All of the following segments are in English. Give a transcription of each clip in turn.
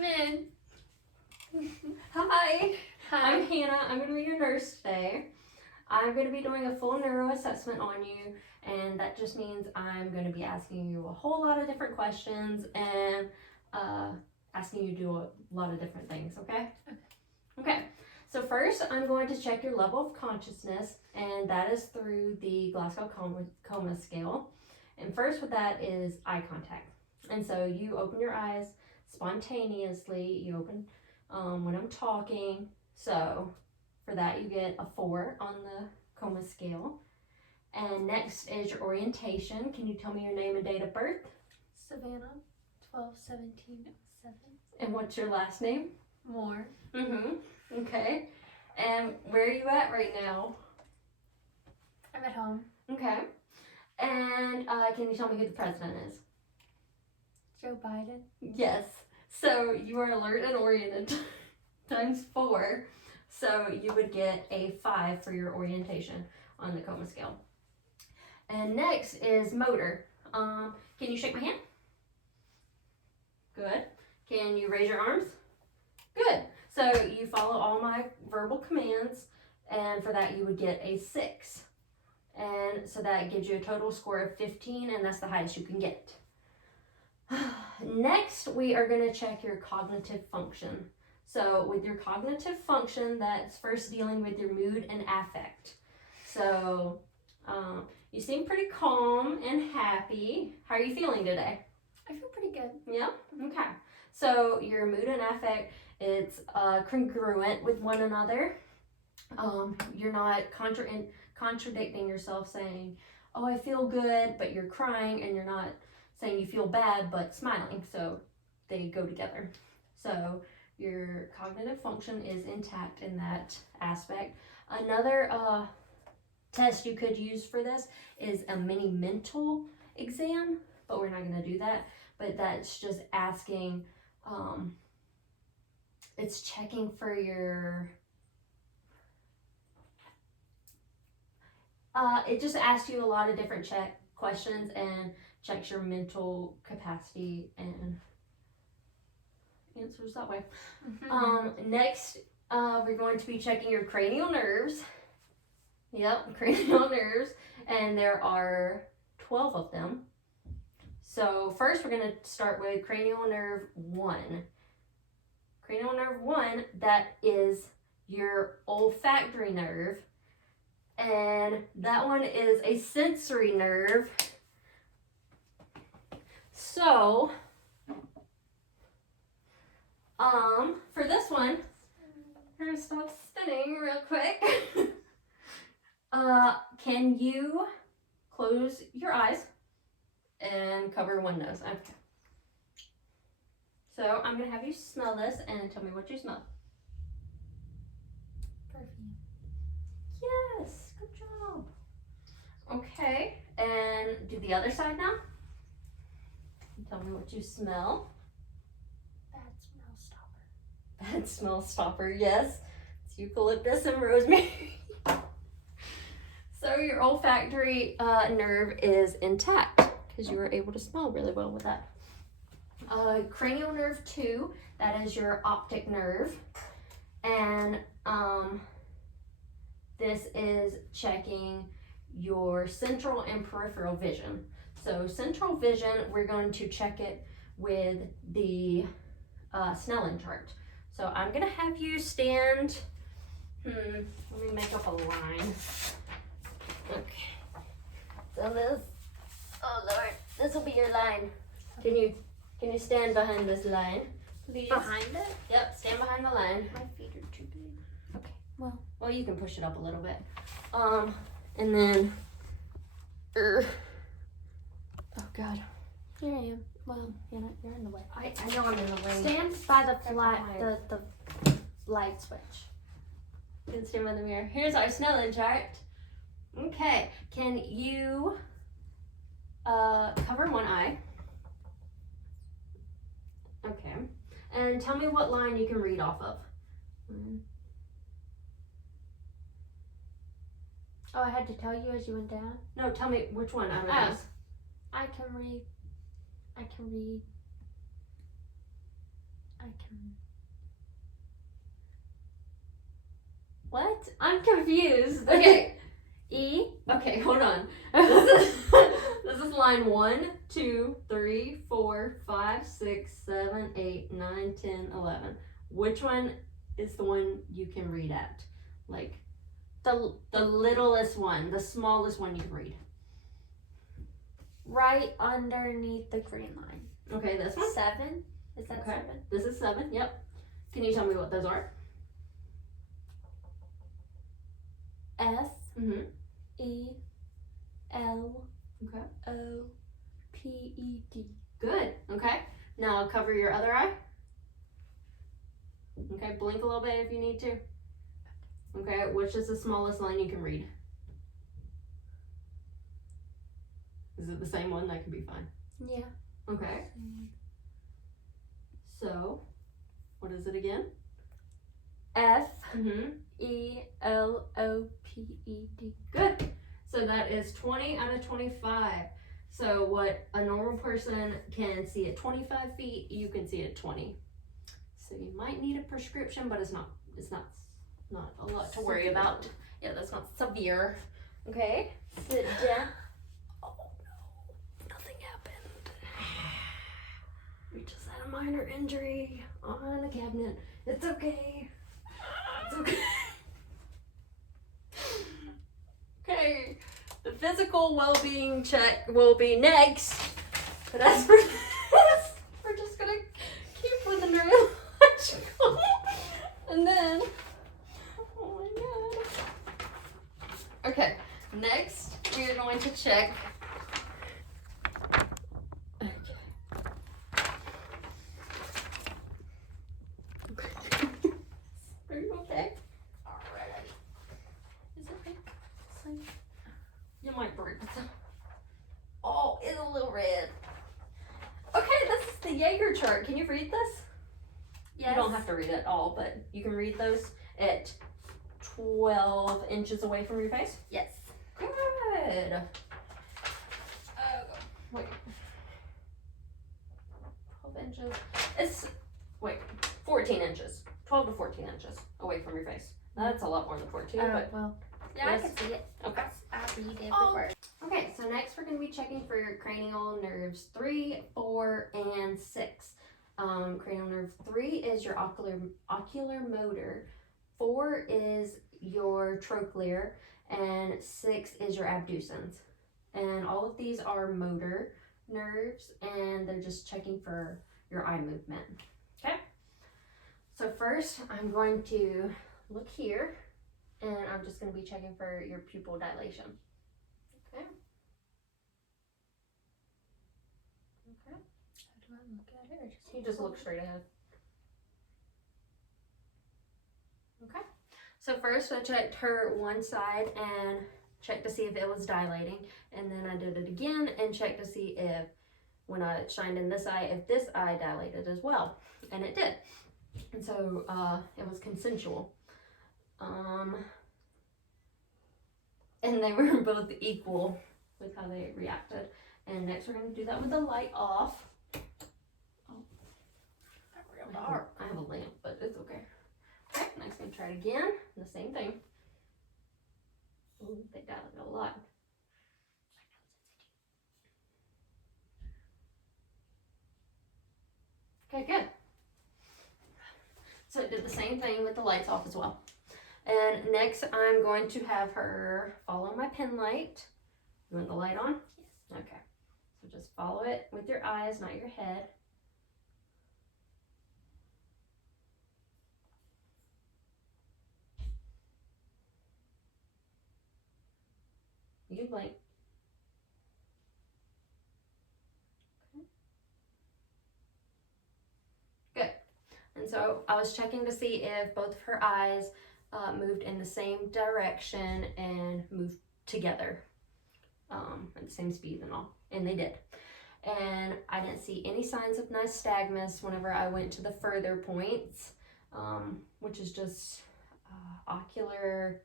Come in. Hi. Hi. I'm Hannah. I'm going to be your nurse today. I'm going to be doing a full neuro assessment on you, and that just means I'm going to be asking you a whole lot of different questions and asking you to do a lot of different things, okay? Okay. So first, I'm going to check your level of consciousness, and that is through the Glasgow Coma scale. And first with that is eye contact. And so you open your eyes spontaneously. You open when I'm talking. So for that, you get a 4 on the coma scale. And next is your orientation. Can you tell me your name and date of birth? Savannah, 12/17/07. And what's your last name? Moore. Okay. And where are you at right now? I'm at home. Okay. And can you tell me who the president is? Joe Biden. Yes. So you are alert and oriented times 4. So you would get a 5 for your orientation on the coma scale. And next is motor. Can you shake my hand? Good. Can you raise your arms? Good. So you follow all my verbal commands, and for that you would get a 6. And so that gives you a total score of 15, and that's the highest you can get. Next, we are going to check your cognitive function. So with your cognitive function, that's first dealing with your mood and affect. So you seem pretty calm and happy. How are you feeling today? I feel pretty good. Yeah? Okay. So your mood and affect, it's congruent with one another. You're not contradicting yourself saying, oh, I feel good, but you're crying, and you're not saying you feel bad, but smiling. So they go together. So your cognitive function is intact in that aspect. Another test you could use for this is a mini mental exam, but we're not going to do that. But that's just asking, it's checking for your, it just asks you a lot of different questions and checks your mental capacity and answers that way. Next, we're going to be checking your cranial nerves. Yep, cranial nerves, and there are 12 of them. So first we're going to start with cranial nerve 1. Cranial nerve 1, that is your olfactory nerve, and that one is a sensory nerve. So for this one, we're going to stop spinning real quick. Can you close your eyes and cover one nose? Okay. So I'm going to have you smell this and tell me what you smell. Perfume. Yes, good job. Okay, and do the other side now. Tell me what you smell. Bad smell stopper. Bad smell stopper, yes. It's eucalyptus and rosemary. So your olfactory nerve is intact because you were able to smell really well with that. Cranial nerve 2, that is your optic nerve. And this is checking your central and peripheral vision. So central vision, we're going to check it with the Snellen chart. So I'm going to have you stand, let me make up a line. Okay, so this, oh Lord, this will be your line. Can you stand behind this line, please? Behind it? Yep, stand behind the line. My feet are too big. Okay. Well, you can push it up a little bit. And then, oh God. here I am. Well, you're in the way. I know I'm in the way. Stand by the light switch. You can stand by the mirror. Here's our Snellen chart. Okay, can you cover one eye? Okay, and tell me what line you can read off of. Oh, I had to tell you as you went down? No, tell me which one out of Oh. those. I can read What? I'm confused. Okay. E. Okay, hold on. This is line 1, 2, 3, 4, 5, 6, 7, 8, 9, 10, 11. Which one is the one you can read at? Like the littlest one, the smallest one you can read. Right underneath the green line. Okay, this one? 7? Is that Okay. 7? This is 7, yep. Can you tell me what those are? F. Mm-hmm. E. L. Okay. O. P. E. D. Good. Okay. Now cover your other eye. Okay, blink a little bit if you need to. Okay, which is the smallest line you can read? Is it the same one? That could be fine. Yeah. Okay. So, what is it again? F. Mm-hmm. E. L. O. P. E. D. Good. So that is 20 out of 25. So what a normal person can see at 25 feet, you can see at 20. So you might need a prescription, but it's not a lot to worry about. Yeah, that's not severe. Okay. Sit down. Oh no, nothing happened. We just had a minor injury on a cabinet. It's okay. It's okay. Okay, the physical well-being check will be next. But as for this, we're just gonna keep with the neurological. And then, oh my god. Okay, next we are going to check. Okay. Are you okay? Alright. Is it okay? You might break it. Oh, it's a little red. Okay, this is the Jaeger chart. Can you read this? Yes. You don't have to read it all, but you can read those at 12 inches away from your face. Yes. Good. Wait. 12 inches. It's, 14 inches. 12 to 14 inches away from your face. That's a lot more than 14, but well. Yeah, yes. I can see it. Okay. I'll read every Oh. word. Okay, so next we're going to be checking for your cranial nerves 3, 4, and 6. Cranial nerve 3 is your ocular motor, 4 is your trochlear, and 6 is your abducens. And all of these are motor nerves, and they're just checking for your eye movement. Okay? So first, I'm going to look here, and I'm just going to be checking for your pupil dilation. Okay? Okay. How do I look at it? Or just You just look straight ahead. Okay. So first I checked her one side and checked to see if it was dilating. And then I did it again and checked to see if, when I shined in this eye, if this eye dilated as well. And it did. And so it was consensual. And they were both equal with how they reacted. And next we're going to do that with the light off. dark. I have a lamp, but it's okay. Okay, next I'm going to try it again. The same thing. Ooh, they dilated a lot. Okay, good. So it did the same thing with the lights off as well. And next I'm going to have her follow my pen light. You want the light on? Yes. Okay. So just follow it with your eyes, not your head. You can blink. Okay. Good. And so I was checking to see if both of her eyes moved in the same direction and moved together at the same speed and all. And they did. And I didn't see any signs of nystagmus whenever I went to the further points, which is just ocular.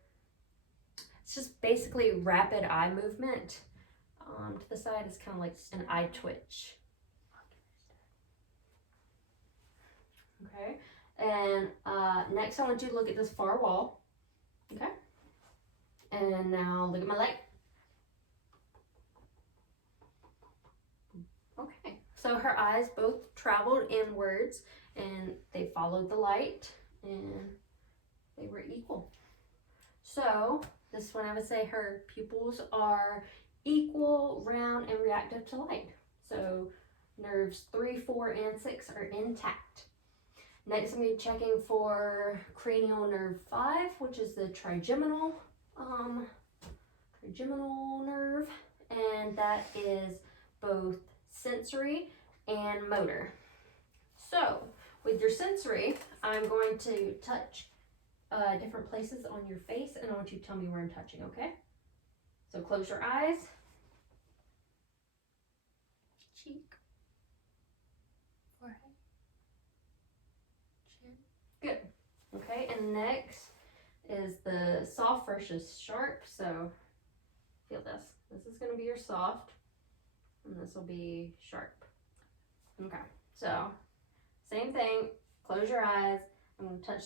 It's just basically rapid eye movement. To the side is kind of like an eye twitch. Okay, and next I want you to look at this far wall. Okay. And now look at my leg. Okay. So her eyes both traveled inwards and they followed the light and they were equal. So this one I would say her pupils are equal, round, and reactive to light. So nerves 3, 4, and 6 are intact. Next I'm going to be checking for cranial nerve 5, which is the trigeminal nerve, and that is both sensory and motor. So with your sensory, I'm going to touch different places on your face, and I want you to tell me where I'm touching, okay? So close your eyes. Cheek. Forehead. Chin. Good. Okay, and next is the soft versus sharp. So feel this. This is going to be your soft, and this will be sharp. Okay, so same thing. Close your eyes. I'm going to touch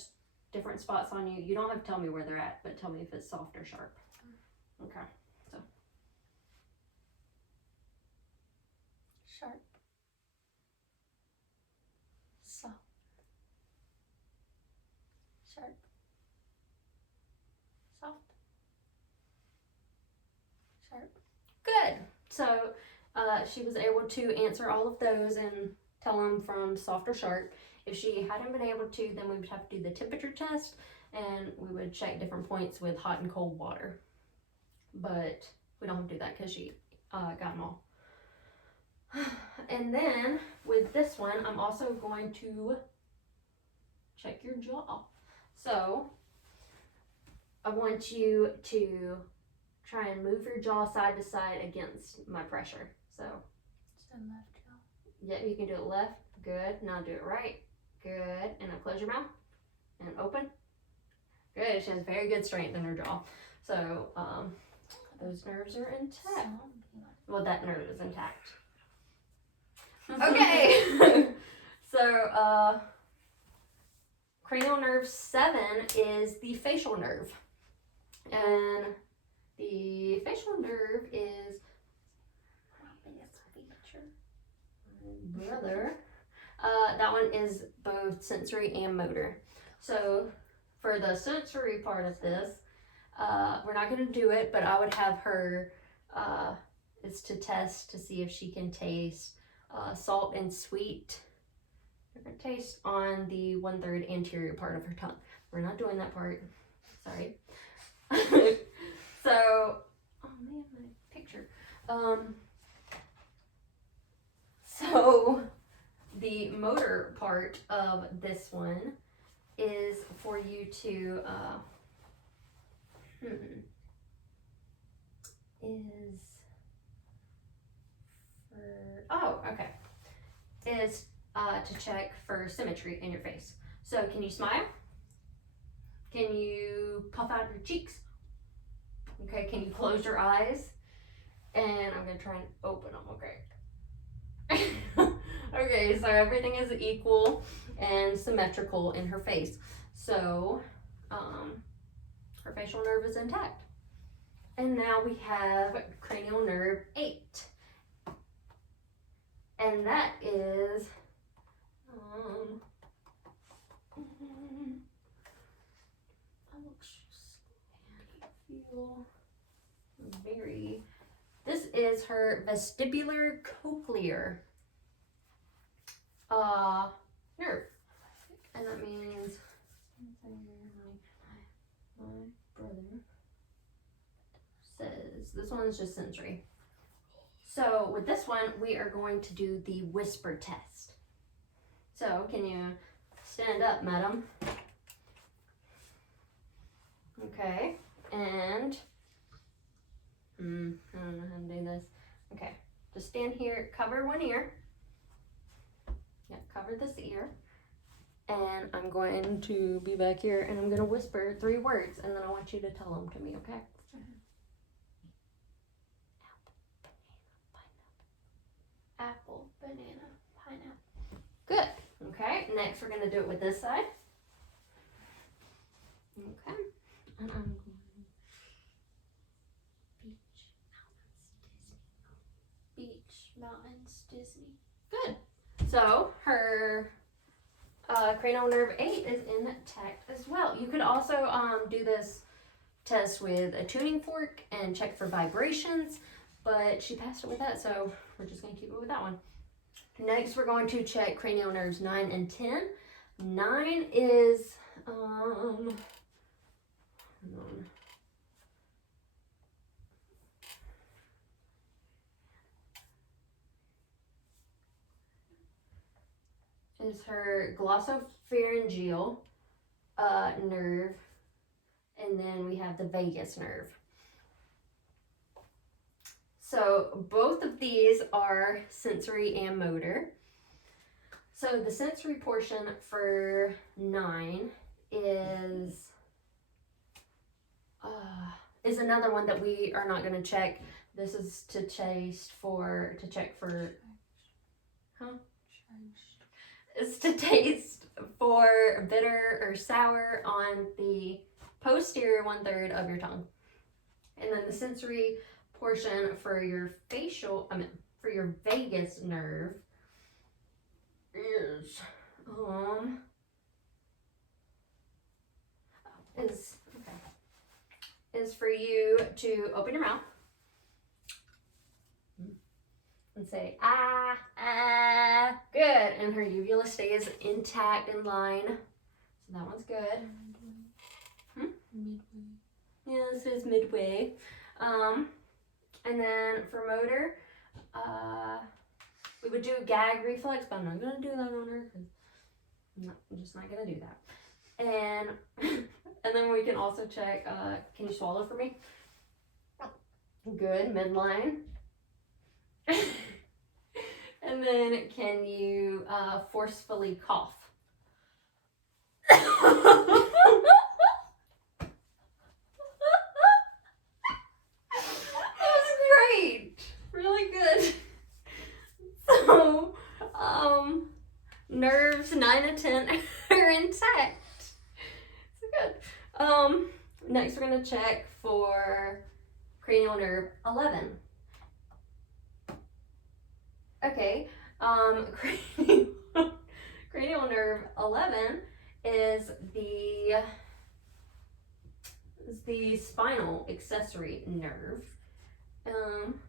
different spots on you. You don't have to tell me where they're at, but tell me if it's soft or sharp. Okay, so Sharp. Soft. Sharp. Soft. Sharp. good. So she was able to answer all of those and tell them from soft or sharp. If she hadn't been able to, then we would have to do the temperature test and we would check different points with hot and cold water. But we don't have to do that because she got them all. And then with this one, I'm also going to check your jaw. So I want you to try and move your jaw side to side against my pressure. So Just a left jaw. yeah, you can do it left. Good. Now do it right. Good. And now close your mouth and open. Good. She has very good strength in her jaw. So those nerves are intact. Well, that nerve is intact. Okay. So cranial nerve 7 is the facial nerve. And the facial nerve is brother. That one is both sensory and motor. So for the sensory part of this, we're not going to do it, but I would have her, it's to test to see if she can taste salt and sweet different taste on the 1/3 anterior part of her tongue. We're not doing that part. Sorry. So, oh man, my picture. So the motor part of this one is for you to is to check for symmetry in your face. So can you smile? Can you puff out your cheeks? Okay, can you close your eyes? And I'm gonna try and open them, okay? Okay, so everything is equal and symmetrical in her face. So her facial nerve is intact. And now we have cranial nerve 8. And that is this is her vestibular cochlear nerve. And that means my brother says this one's just sensory. So with this one, we are going to do the whisper test. So can you stand up, madam? Okay, and I don't know how to do this. Okay, just stand here, cover one ear. Yeah, cover this ear. And I'm going to be back here and I'm going to whisper 3 words and then I want you to tell them to me, okay? Apple, banana, pineapple. Good. Okay, next we're going to do it with this side. Okay. And I'm going Beach, mountains, Disney. good. So her cranial nerve 8 is intact as well. You could also do this test with a tuning fork and check for vibrations, but she passed it with that, so we're just going to keep it with that one. Next, we're going to check cranial nerves 9 and 10. 9 is hold on. Is her glossopharyngeal nerve, and then we have the vagus nerve. So both of these are sensory and motor. So the sensory portion for 9 is another one that we are not going to check. This is to check for Is to taste for bitter or sour on the posterior 1/3 of your tongue. And then the sensory portion for your for your vagus nerve is for you to open your mouth and say ah, ah, good, and her uvula stays intact in line, so that one's good. Midway. Yeah, this is midway. And then for motor, we would do a gag reflex, but I'm not gonna do that on her because I'm just not gonna do that. And and then we can also check. Can you swallow for me? Good, midline. And then can you forcefully cough? That was great. Really good. So, nerves 9 and 10 are intact. So good. Next we're gonna check for cranial nerve 11. Okay, cranial nerve 11 is the spinal accessory nerve, and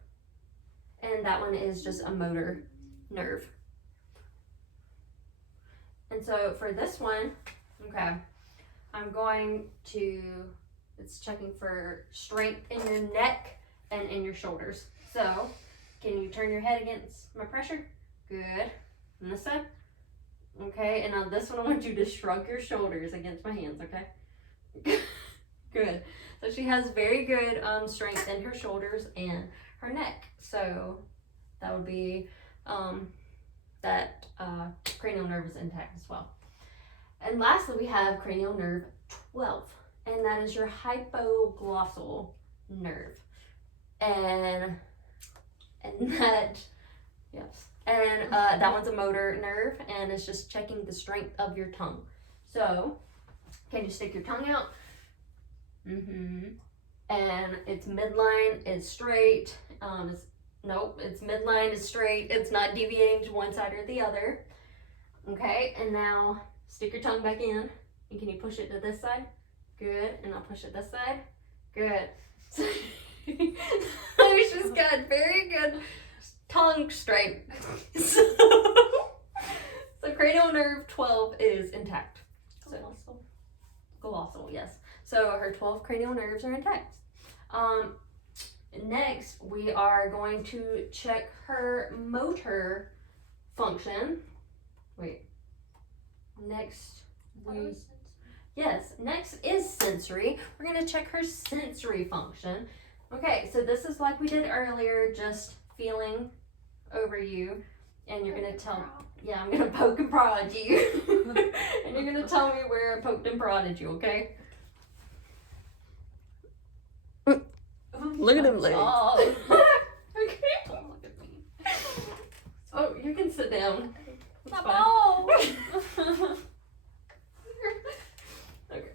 that one is just a motor nerve. And so for this one, okay, it's checking for strength in your neck and in your shoulders. So can you turn your head against my pressure? Good. And this side? Okay, and on this one I want you to shrug your shoulders against my hands, okay? Good. So she has very good strength in her shoulders and her neck. So that would be that cranial nerve is intact as well. And lastly, we have cranial nerve 12, and that is your hypoglossal nerve. And that, yes. And that one's a motor nerve, and it's just checking the strength of your tongue. So, can you stick your tongue out? And its midline is straight. Its midline is straight. It's not deviating to one side or the other. Okay, and now stick your tongue back in. And can you push it to this side? Good. And I'll push it this side. Good. So she's got very good tongue strength. So cranial nerve 12 is intact. Colossal, yes. So her 12 cranial nerves are intact. Next, we are going to check her motor function. Wait. Next is sensory. We're going to check her sensory function. Okay, so this is like we did earlier, just feeling over you, and you're going to tell, yeah, I'm going to poke and prod you, and you're going to tell me where I poked and prodded you, okay? Look at him legs. Okay. Don't look at me. Oh, you can sit down. That's fine. No. Okay.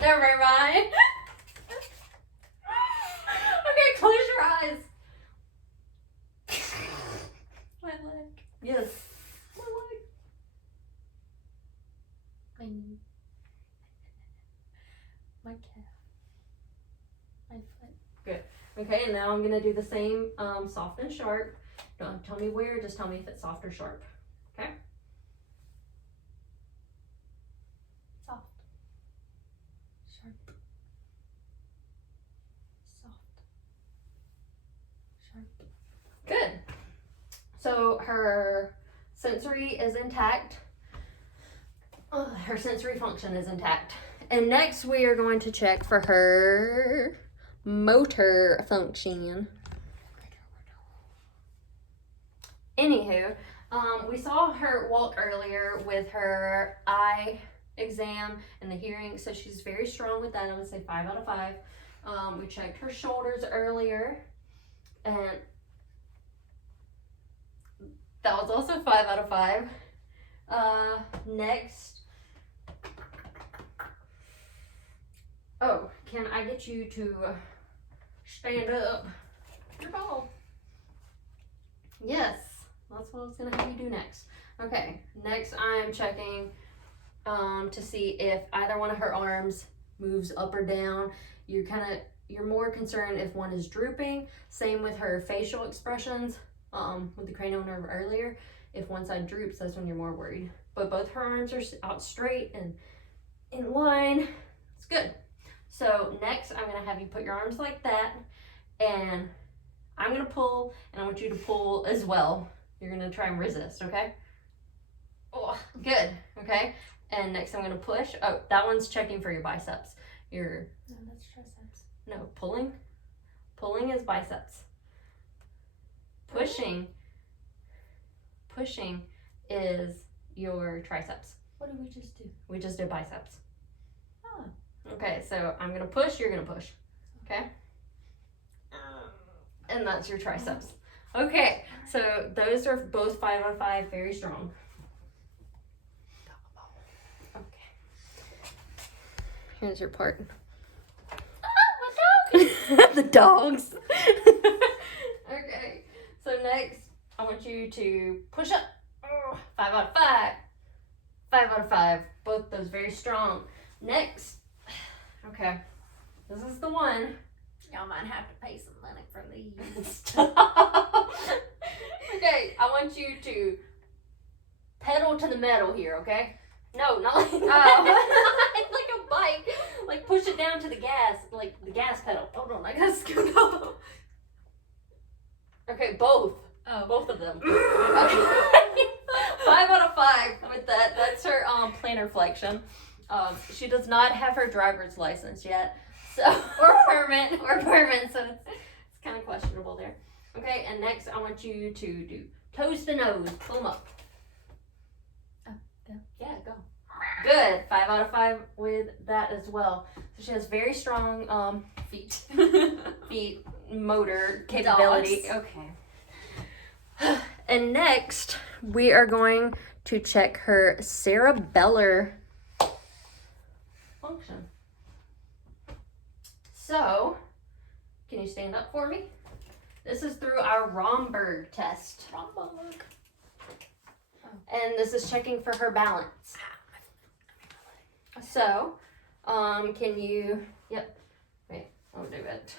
Never My calf. My foot. Good. Okay, and now I'm gonna do the same, soft and sharp. Don't tell me where, just tell me if it's soft or sharp. Okay? Soft. Sharp. Soft. Sharp. Good. So her sensory is intact. Her sensory function is intact. And next we are going to check for her motor function. Anywho, we saw her walk earlier with her eye exam and the hearing, so she's very strong with that. I would say 5 out of 5. We checked her shoulders earlier, and that was also 5 out of 5. Next, oh, can I get you to stand up? Your ball. Yes, that's what I was gonna have you do next. Okay, next I'm checking to see if either one of her arms moves up or down. You're more concerned if one is drooping. Same with her facial expressions. With the cranial nerve earlier, if one side droops, that's when you're more worried. But both her arms are out straight and in line. It's good. So next, I'm gonna have you put your arms like that, and I'm gonna pull, and I want you to pull as well. You're gonna try and resist, okay? Oh, good, okay? And next I'm gonna push. Oh, that one's checking for your biceps. No, that's triceps. No, pulling. Pulling is biceps. Pushing is your triceps. What did we just do? We just did biceps. Oh. Okay, so I'm gonna push, you're gonna push. Okay? And that's your triceps. Okay, so those are both 5 out of 5, very strong. Okay. Here's your part. Oh, my dog! The dogs. Okay, so next I want you to push up. 5 out of 5. 5 out of 5. Both those very strong. Next, okay, this is the one. Y'all might have to pay some money for these. Stop. Okay, I want you to pedal to the metal here, okay? No, not like that. Like a bike. Like push it down to the gas, like the gas pedal. Hold on, I gotta scoot up. Okay, both. Oh. Both of them. Okay. 5 out of 5 with that. That's her plantar flexion. She does not have her driver's license yet. So Or permit. so it's kind of questionable there. Okay, and next I want you to do toes to nose. Pull them up. Oh, go. Yeah, go. Good. 5 out of 5 with that as well. So she has very strong feet motor capability. Dogs. Okay. And next we are going to check her cerebellar function. So, can you stand up for me? This is through our Romberg test. Romberg. And this is checking for her balance. So, can you, yep, wait, I'll do it.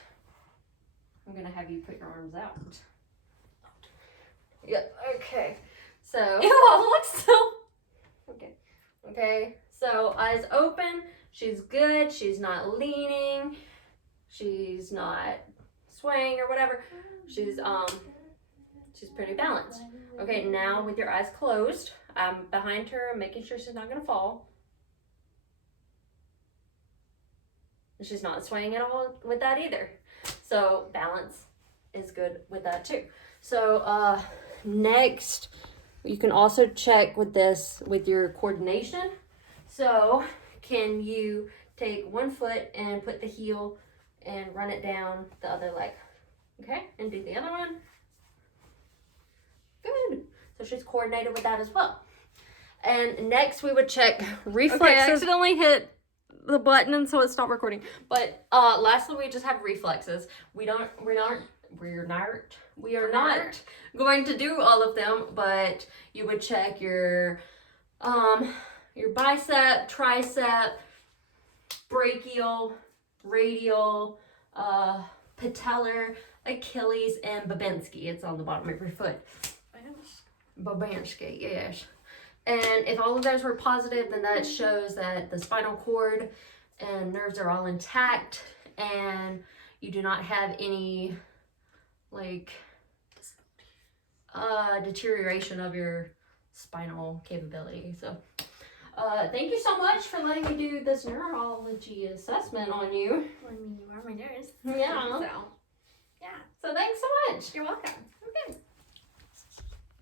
I'm gonna have you put your arms out. Yep, okay. So, Ew, looks so. Okay, so eyes open, she's good, she's not leaning, she's not swaying or whatever. She's pretty balanced. Okay, now with your eyes closed, I'm behind her, I'm making sure she's not gonna fall. And she's not swaying at all with that either. So balance is good with that too. So next, you can also check with this with your coordination. So can you take one foot and put the heel and run it down the other leg? Okay, and do the other one. Good. So she's coordinated with that as well. And next we would check reflexes. Okay, I accidentally hit the button and so it stopped recording. But lastly, we just have reflexes. We are not going to do all of them, but you would check your bicep, tricep, brachial, radial, patellar, Achilles, and Babinski. It's on the bottom of your foot. Babanski, yes. And if all of those were positive, then that shows that the spinal cord and nerves are all intact, and you do not have any like deterioration of your spinal capability. So thank you so much for letting me do this neurology assessment on you. Well, I mean, you are my nurse. Yeah. So, yeah. So thanks so much. You're welcome. Okay.